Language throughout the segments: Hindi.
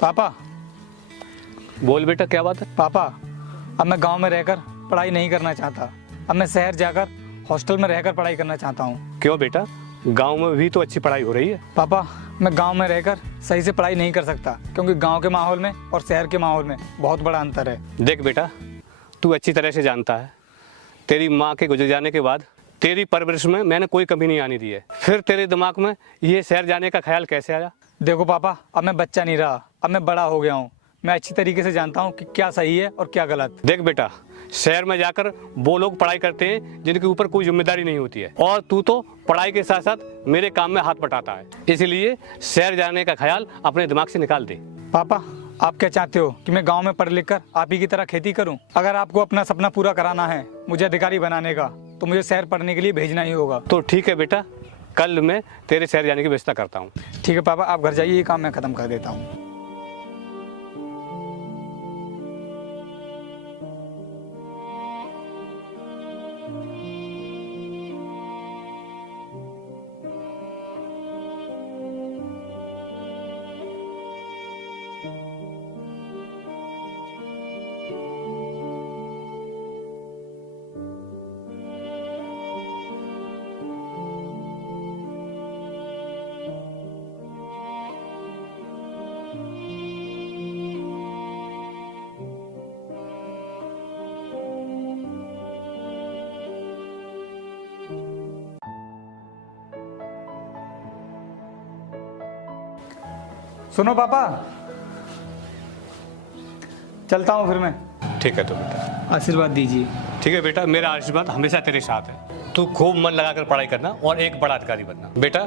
पापा। बोल बेटा, क्या बात है? पापा, अब मैं गांव में रहकर पढ़ाई नहीं करना चाहता। अब मैं शहर जाकर हॉस्टल में रहकर पढ़ाई करना चाहता हूँ। क्यों बेटा, गांव में भी तो अच्छी पढ़ाई हो रही है। पापा, मैं गांव में रहकर सही से पढ़ाई नहीं कर सकता, क्योंकि गांव के माहौल में और शहर के माहौल में बहुत बड़ा अंतर है। देख बेटा, तू अच्छी तरह से जानता है, तेरी माँ के गुजर जाने के बाद तेरी परवरिश में मैंने कोई कमी नहीं आने दी है। फिर तेरे दिमाग में ये शहर जाने का ख्याल कैसे आया? देखो पापा, अब मैं बच्चा नहीं रहा, अब मैं बड़ा हो गया हूँ। मैं अच्छी तरीके से जानता हूँ कि क्या सही है और क्या गलत। देख बेटा, शहर में जाकर वो लोग पढ़ाई करते हैं जिनके ऊपर कोई जिम्मेदारी नहीं होती है, और तू तो पढ़ाई के साथ साथ मेरे काम में हाथ बटाता है। इसलिए शहर जाने का ख्याल अपने दिमाग से निकाल दे। पापा, आप क्या चाहते हो कि मैं गांव में पढ़ लिख कर आप ही की तरह खेती करूं? अगर आपको अपना सपना पूरा कराना है, मुझे अधिकारी बनाने का, तो मुझे शहर पढ़ने के लिए भेजना ही होगा। तो ठीक है बेटा, कल मैं तेरे शहर जाने की व्यवस्था करता हूँ। ठीक है पापा, आप घर जाइए, ये काम मैं खत्म कर देता हूँ। सुनो पापा, चलता हूँ फिर मैं। ठीक है तो बेटा, आशीर्वाद दीजिए। ठीक है बेटा, मेरा आशीर्वाद हमेशा तेरे साथ है। तू खूब मन लगाकर पढ़ाई करना और एक बड़ा अधिकारी बनना। बेटा,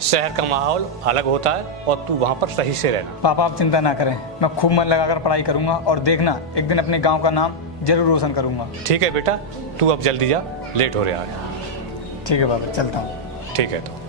शहर का माहौल अलग होता है और तू वहाँ पर सही से रहना। पापा, आप चिंता ना करें, मैं खूब मन लगाकर पढ़ाई करूंगा और देखना, एक दिन अपने गांव का नाम जरूर रोशन करूंगा। ठीक है बेटा, तू अब जल्दी जा, लेट हो रहा है। ठीक है पापा, चलता हूँ। ठीक है तो।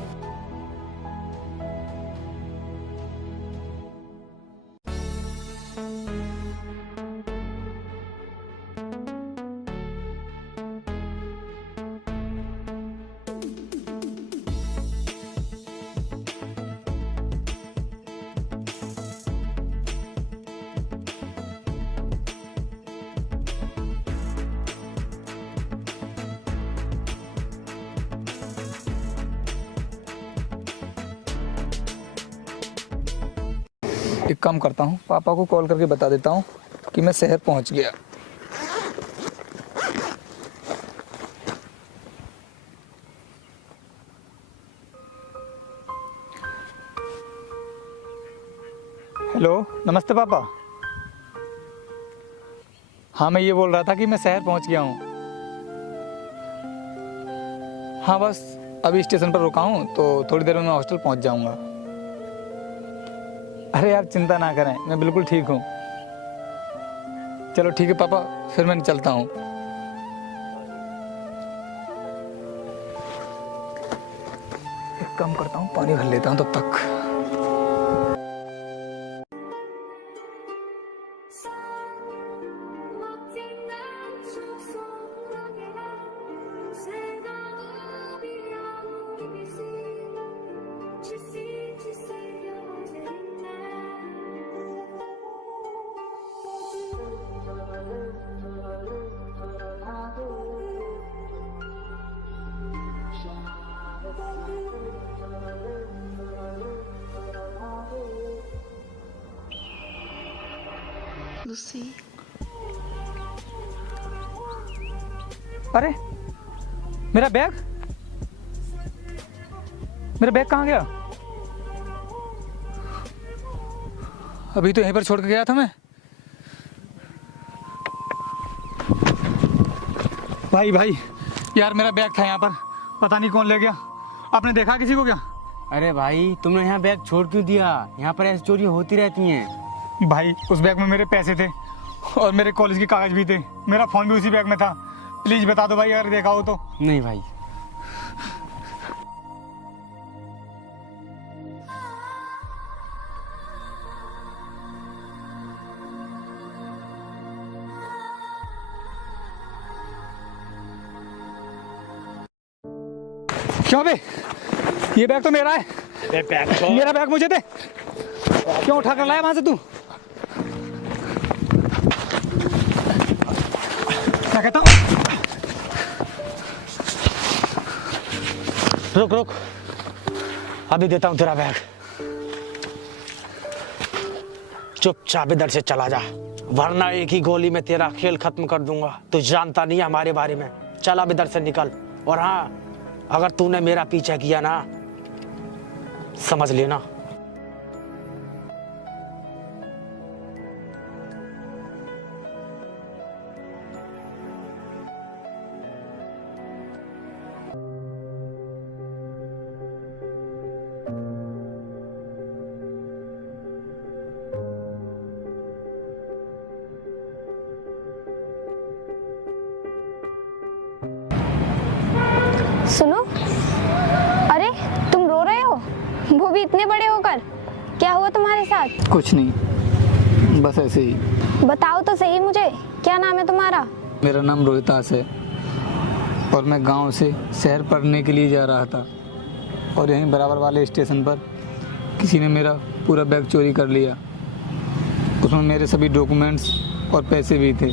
एक काम करता हूँ, पापा को कॉल करके बता देता हूँ कि मैं शहर पहुँच गया। हेलो, नमस्ते पापा। हाँ, मैं ये बोल रहा था कि मैं शहर पहुँच गया हूँ। हाँ, बस अभी स्टेशन पर रुका हूँ, तो थोड़ी देर में मैं हॉस्टल पहुँच जाऊँगा। अरे आप चिंता ना करें, मैं बिल्कुल ठीक हूँ। चलो ठीक है पापा, फिर मैं चलता हूँ। एक काम करता हूँ, पानी भर लेता हूँ तब तक। लूसी, अरे मेरा बैग, मेरा बैग कहाँ गया? अभी तो यहीं पर छोड़ के गया था मैं। भाई भाई, यार मेरा बैग था यहाँ पर, पता नहीं कौन ले गया। आपने देखा किसी को क्या? अरे भाई, तुमने यहाँ बैग छोड़ क्यों दिया? यहाँ पर ऐसी चोरी होती रहती हैं। भाई, उस बैग में मेरे पैसे थे और मेरे कॉलेज के कागज भी थे। मेरा फोन भी उसी बैग में था। प्लीज बता दो भाई, अगर देखा हो तो। नहीं भाई। क्यों बे? ये बैग तो मेरा है। बैग मेरा बैग मुझे दे। क्यों उठा कर लाया वहां से तू? रुक रुक, अभी देता हूँ तेरा बैग। चुपचाप इधर से चला जा, वरना एक ही गोली में तेरा खेल खत्म कर दूंगा। तू जानता नहीं है हमारे बारे में। चल अब इधर से निकल। और हाँ, अगर तूने मेरा पीछा किया ना, समझ लेना। सुनो, अरे तुम रो रहे हो, वो भी इतने बड़े होकर। क्या हुआ तुम्हारे साथ? कुछ नहीं, बस ऐसे ही। बताओ तो सही मुझे, क्या नाम है तुम्हारा? मेरा नाम रोहितास है और मैं गांव से शहर पढ़ने के लिए जा रहा था और यहीं बराबर वाले स्टेशन पर किसी ने मेरा पूरा बैग चोरी कर लिया। उसमें मेरे सभी डॉक्यूमेंट्स और पैसे भी थे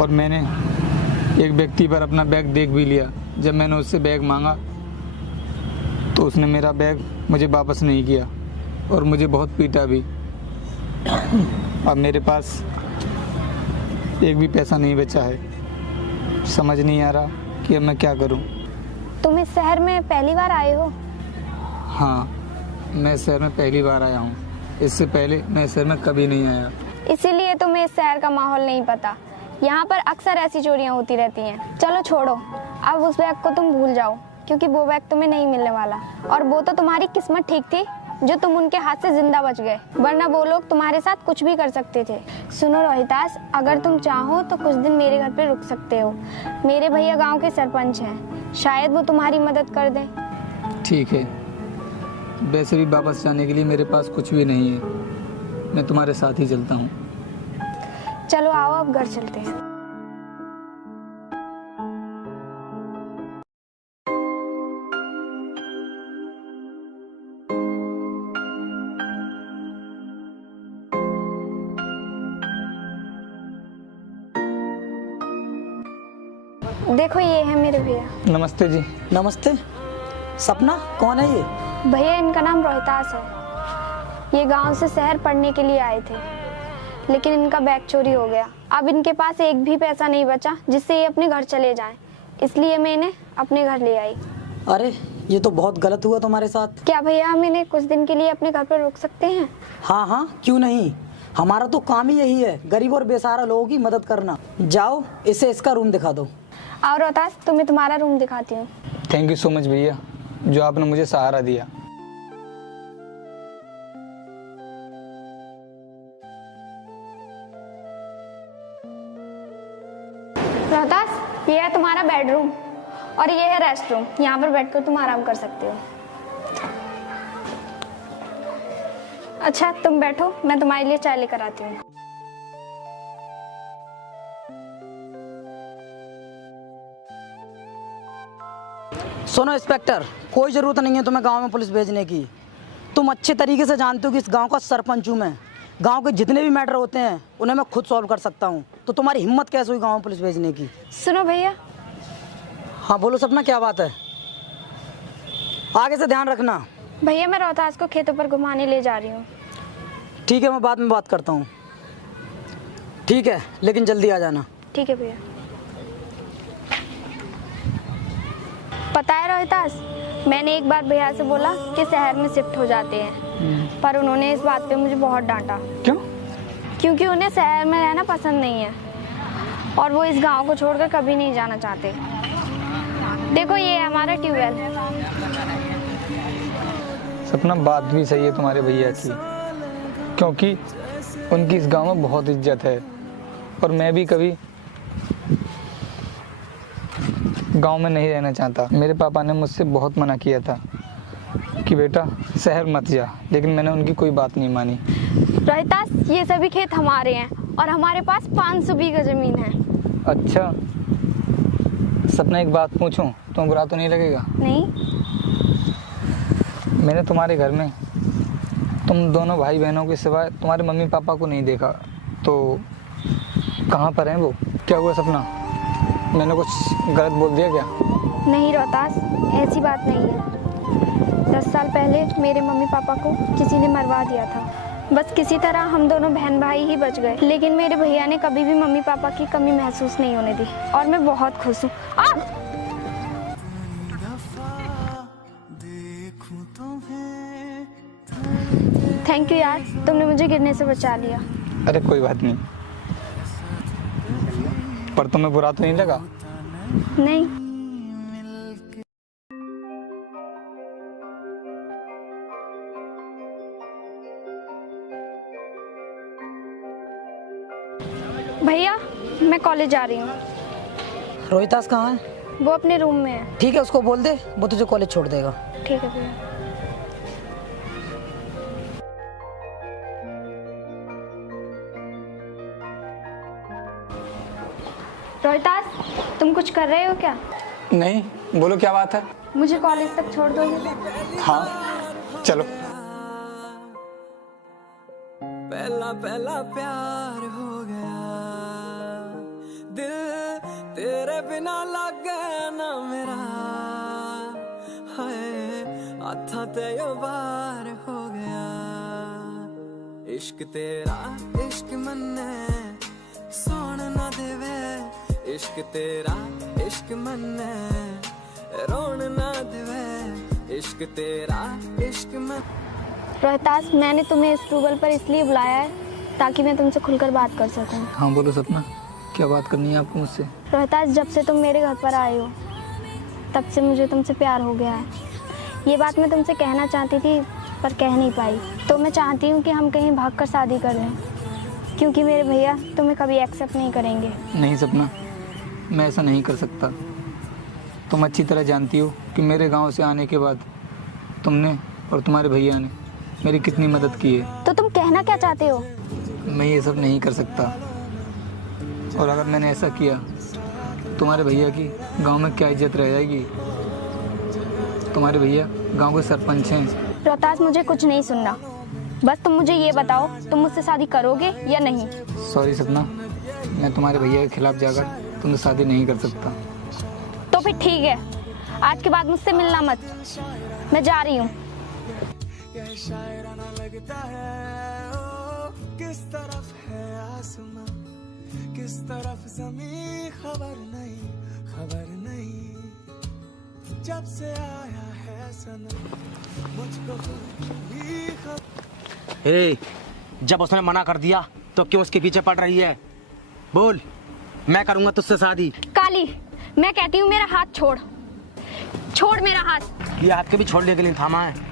और मैंने एक व्यक्ति पर अपना बैग देख भी लिया। जब मैंने उससे बैग मांगा तो उसने मेरा बैग मुझे वापस नहीं किया और मुझे बहुत पीटा भी। अब मेरे पास एक भी पैसा नहीं बचा है। समझ नहीं आ रहा कि अब मैं क्या करूं। तुम इस शहर में पहली बार आए हो? हाँ, मैं शहर में पहली बार आया हूँ। इससे पहले मैं शहर में कभी नहीं आया। इसीलिए तुम्हें इस शहर का माहौल नहीं पता। यहाँ पर अक्सर ऐसी चोरियाँ होती रहती हैं। चलो छोड़ो, अब उस बैग को तुम भूल जाओ, क्योंकि वो बैग तुम्हें नहीं मिलने वाला। और वो तो तुम्हारी किस्मत ठीक थी जो तुम उनके हाथ से जिंदा बच गए, वरना वो लोग तुम्हारे साथ कुछ भी कर सकते थे। सुनो रोहितास, अगर तुम चाहो तो कुछ दिन मेरे घर पे रुक सकते हो। मेरे भैया गांव के सरपंच हैं, शायद वो तुम्हारी मदद कर दें। ठीक है, वैसे भी वापस जाने के लिए मेरे पास कुछ भी नहीं है। मैं तुम्हारे साथ ही चलता हूँ। चलो आओ, अब घर चलते हैं। देखो, ये है मेरे भैया। नमस्ते जी। नमस्ते। सपना, कौन है ये? भैया, इनका नाम रोहितास है। ये गांव से शहर पढ़ने के लिए आए थे, लेकिन इनका बैग चोरी हो गया। अब इनके पास एक भी पैसा नहीं बचा जिससे ये अपने घर चले जाएं। इसलिए मैं इन्हें अपने घर ले आई। अरे, ये तो बहुत गलत हुआ तुम्हारे साथ। क्या भैया हम इन्हें कुछ दिन के लिए अपने घर पर रुक सकते हैं? हाँ हाँ, क्यों नहीं। हमारा तो काम ही यही है, गरीब और बेसहारा लोगों की मदद करना। जाओ, इसे इसका रूम दिखा दो। और रोहतास, तुम्हें तुम्हारा रूम दिखाती हूँ। थैंक यू सो मच भैया, जो आपने मुझे सहारा दिया। रोहतास, ये है तुम्हारा बेडरूम और ये है रेस्ट रूम। यहाँ पर बैठकर तुम आराम कर सकते हो। अच्छा, तुम बैठो, मैं तुम्हारे लिए चाय लेकर आती हूँ। सुनो इंस्पेक्टर, कोई जरूरत नहीं है तुम्हें गांव में पुलिस भेजने की। तुम अच्छे तरीके से जानते हो कि इस गांव का सरपंच हूँ मैं। गांव के जितने भी मैटर होते हैं उन्हें मैं खुद सॉल्व कर सकता हूँ। तो तुम्हारी हिम्मत कैसे हुई गांव में पुलिस भेजने की? सुनो भैया। हाँ बोलो सपना, क्या बात है? आगे से ध्यान रखना। भैया, मैं रोहतास को खेतों पर घुमाने ले जा रही हूँ। ठीक है, मैं बाद में बात करता हूँ। ठीक है, लेकिन जल्दी आ जाना। ठीक है भैया। पता है रोहितास, मैंने एक बार भैया से बोला कि शहर में शिफ्ट हो जाते हैं, पर उन्होंने इस बात पे मुझे बहुत डांटा। क्यों? क्योंकि उन्हें शहर में रहना पसंद नहीं है और वो इस गांव को छोड़कर कभी नहीं जाना चाहते। देखो, ये है हमारा ट्यूबवेल। सपना, बात भी सही है तुम्हारे भैया की, क्योंकि उनकी इस गांव में बहुत इज्जत है और मैं भी कभी गांव में नहीं रहना चाहता। मेरे पापा ने मुझसे बहुत मना किया था कि बेटा शहर मत जा, लेकिन मैंने उनकी कोई बात नहीं मानी। रोहितास, ये सभी खेत हमारे हैं और हमारे पास 500 बीघा जमीन है। अच्छा सपना, एक बात पूछूं, तुम्हें बुरा तो नहीं लगेगा? नहीं। मैंने तुम्हारे घर में तुम दोनों भाई बहनों के सिवाय तुम्हारे मम्मी पापा को नहीं देखा, तो कहाँ पर हैं वो? क्या हुआ सपना, मैंने कुछ गलत बोल दिया क्या? नहीं रोहतास, ऐसी बात नहीं है। 10 साल पहले मेरे मम्मी पापा को किसी ने मरवा दिया था। बस किसी तरह हम दोनों बहन भाई ही बच गए, लेकिन मेरे भैया ने कभी भी मम्मी पापा की कमी महसूस नहीं होने दी और मैं बहुत खुश हूँ। थैंक यू यार, तुमने मुझे गिरने से बचा लिया। अरे कोई बात नहीं, पर तुम्हें बुरा तो नहीं लगा? नहीं। भैया मैं कॉलेज जा रही हूँ। रोहितास कहाँ है? वो अपने रूम में है। ठीक है, उसको बोल दे, वो तुझे कॉलेज छोड़ देगा। ठीक है भैया। रोहितास, तुम कुछ कर रहे हो क्या? नहीं, बोलो क्या बात है? मुझे कॉलेज तक छोड़ दोगे? हाँ चलो। पहला पहला प्यार हो गया, दिल तेरे बिना लग गया ना मेरा, हाय आथा ते यो बार हो गया। इश्क तेरा इश्क मन्ने सोन ना देवे, इश्क तेरा इश्क मन्ने रोन ना देवे, इश्क तेरा इश्क मन। रोहितास, मैंने तुम्हें इस ट्यूबवेल पर इसलिए बुलाया है ताकि मैं तुमसे खुलकर बात कर सकूं। हाँ बोलो सपना, क्या बात करनी है आपको मुझसे? रोहितास, जब से तुम मेरे घर पर आए हो तब से मुझे तुमसे प्यार हो गया है। ये बात मैं तुमसे कहना चाहती थी पर कह नहीं पाई। तो मैं चाहती हूँ कि हम कहीं भागकर शादी कर लें, क्योंकि मेरे भैया तुम्हें कभी एक्सेप्ट नहीं करेंगे। नहीं सपना, मैं ऐसा नहीं कर सकता। तुम अच्छी तरह जानती हो कि मेरे गांव से आने के बाद तुमने और तुम्हारे भैया ने मेरी कितनी मदद की है। तो तुम कहना क्या चाहते हो? मैं ये सब नहीं कर सकता, और अगर मैंने ऐसा किया तुम्हारे भैया की गांव में क्या इज्जत रह जाएगी? तुम्हारे भैया गांव के सरपंच हैं। रोहतास, मुझे कुछ नहीं सुनना, बस तुम मुझे ये बताओ तुम मुझसे शादी करोगे या नहीं? सॉरी सपना, मैं तुम्हारे भैया के खिलाफ जाकर तुमसे शादी नहीं कर सकता। तो फिर ठीक है, आज के बाद मुझसे मिलना मत, मैं जा रही हूँ। शायराना लगता है ओ, किस तरफ है आसमां, किस तरफ ज़मीं, खबर नहीं, जब से आया है सनम मुझको खुद भी खबर। ए, जब उसने मना कर दिया तो क्यों उसके पीछे पड़ रही है? बोल, मैं करूंगा तुझसे शादी। काली, मैं कहती हूँ मेरा हाथ छोड़, छोड़ मेरा हाथ। ये हाथ के भी छोड़ने के लिए थामा है।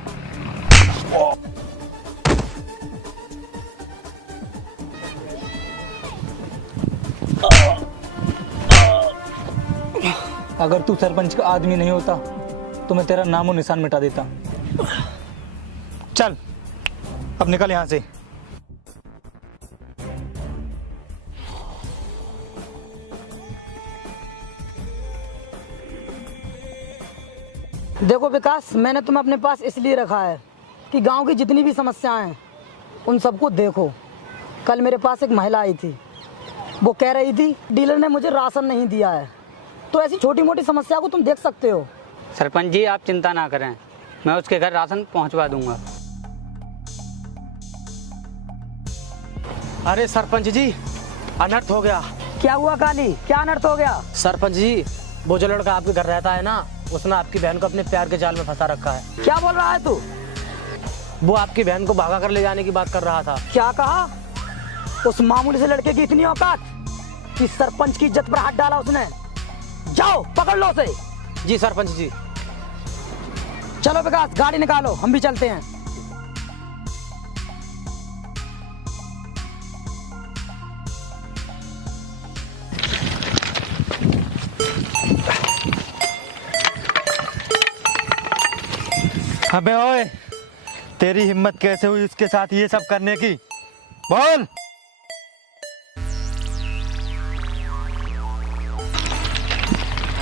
अगर तू सरपंच का आदमी नहीं होता तो मैं तेरा नामो निशान मिटा देता। चल अब निकल यहाँ से। देखो विकास, मैंने तुम्हें अपने पास इसलिए रखा है कि गांव की जितनी भी समस्याएं हैं उन सबको देखो। कल मेरे पास एक महिला आई थी, वो कह रही थी डीलर ने मुझे राशन नहीं दिया है। तो ऐसी छोटी मोटी समस्या को तुम देख सकते हो। सरपंच जी आप चिंता ना करें, मैं उसके घर राशन पहुंचवा दूंगा। अरे सरपंच जी, अनर्थ हो गया। क्या हुआ काली, क्या अनर्थ हो गया? सरपंच जी, वो जो लड़का आपके घर रहता है ना, उसने आपकी बहन को अपने प्यार के जाल में फंसा रखा है। क्या बोल रहा है तू? वो आपकी बहन को भागा कर ले जाने की बात कर रहा था। क्या कहा? उस मामूली से लड़के की इतनी औकात कि सरपंच की इज्जत पर हाथ डाला उसने। जाओ पकड़ लो उसे। जी सरपंच जी। चलो विकास, गाड़ी निकालो, हम भी चलते हैं। अबे ओए, तेरी हिम्मत कैसे हुई उसके साथ ये सब करने की? बोल।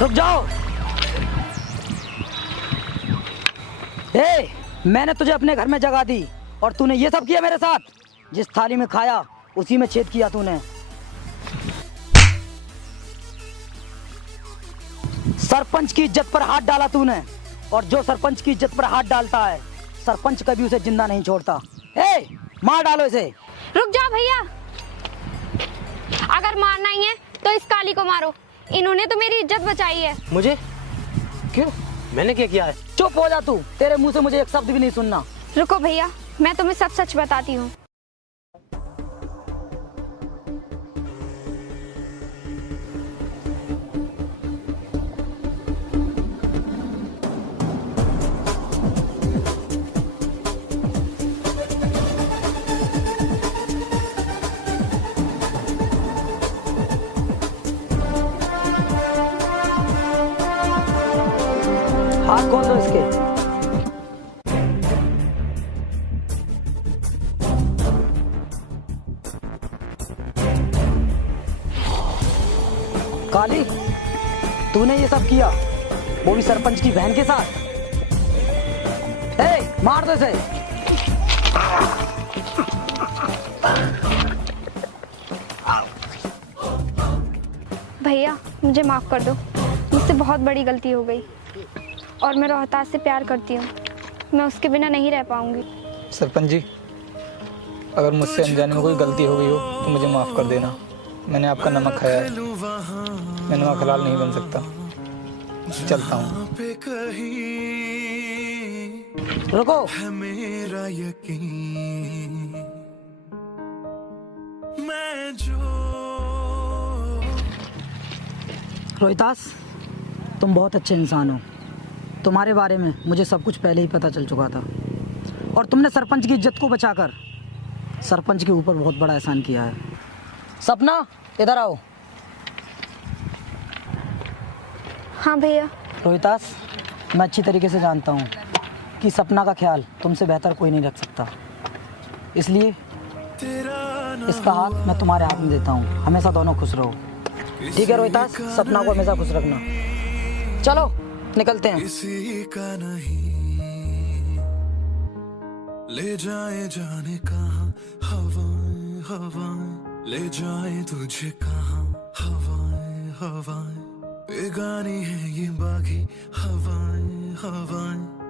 रुक जाओ। मैंने तुझे अपने घर में जगह दी और तूने ये सब किया मेरे साथ। जिस थाली में खाया उसी में छेद किया तूने। सरपंच की इज्जत पर हाथ डाला तूने, और जो सरपंच की इज्जत पर हाथ डालता है सरपंच कभी उसे जिंदा नहीं छोड़ता। ए, मार डालो इसे। रुक जाओ भैया, अगर मारना ही है तो इस काली को मारो, इन्होंने तो मेरी इज्जत बचाई है। मुझे क्यों? मैंने क्या किया है? चुप हो जा तू, तेरे मुंह से मुझे एक शब्द भी नहीं सुनना। रुको भैया, मैं तुम्हें सच सच बताती हूँ। हाथ खोल दो इसके। काली, तूने ये सब किया, वो भी सरपंच की बहन के साथ? ए, मार दो इसे। भैया मुझे माफ कर दो, मुझसे बहुत बड़ी गलती हो गई और मैं रोहतास से प्यार करती हूँ, मैं उसके बिना नहीं रह पाऊंगी। सरपंच जी, अगर मुझसे अनजाने में कोई गलती हो गई हो तो मुझे माफ़ कर देना। मैंने आपका नमक खाया है, मैं नमक हलाल नहीं बन सकता। चलता हूँ। रुको। मेरा यकीन मैं जो रोहितास, तुम बहुत अच्छे इंसान हो। तुम्हारे बारे में मुझे सब कुछ पहले ही पता चल चुका था, और तुमने सरपंच की इज्जत को बचाकर सरपंच के ऊपर बहुत बड़ा एहसान किया है। सपना, इधर आओ। हाँ भैया। रोहितास, मैं अच्छी तरीके से जानता हूँ कि सपना का ख्याल तुमसे बेहतर कोई नहीं रख सकता, इसलिए इसका हाथ मैं तुम्हारे हाथ में देता हूँ। हमेशा दोनों खुश रहो, ठीक है रोहितास? सपना को हमेशा खुश रखना। चलो निकलते हैं। किसी का नहीं, ले जाए जाने कहाँ हवाएं हवाएं, ले जाए तुझे कहाँ हवाएं हवाएं, बेगानी है ये बागी हवाएं हवाएं।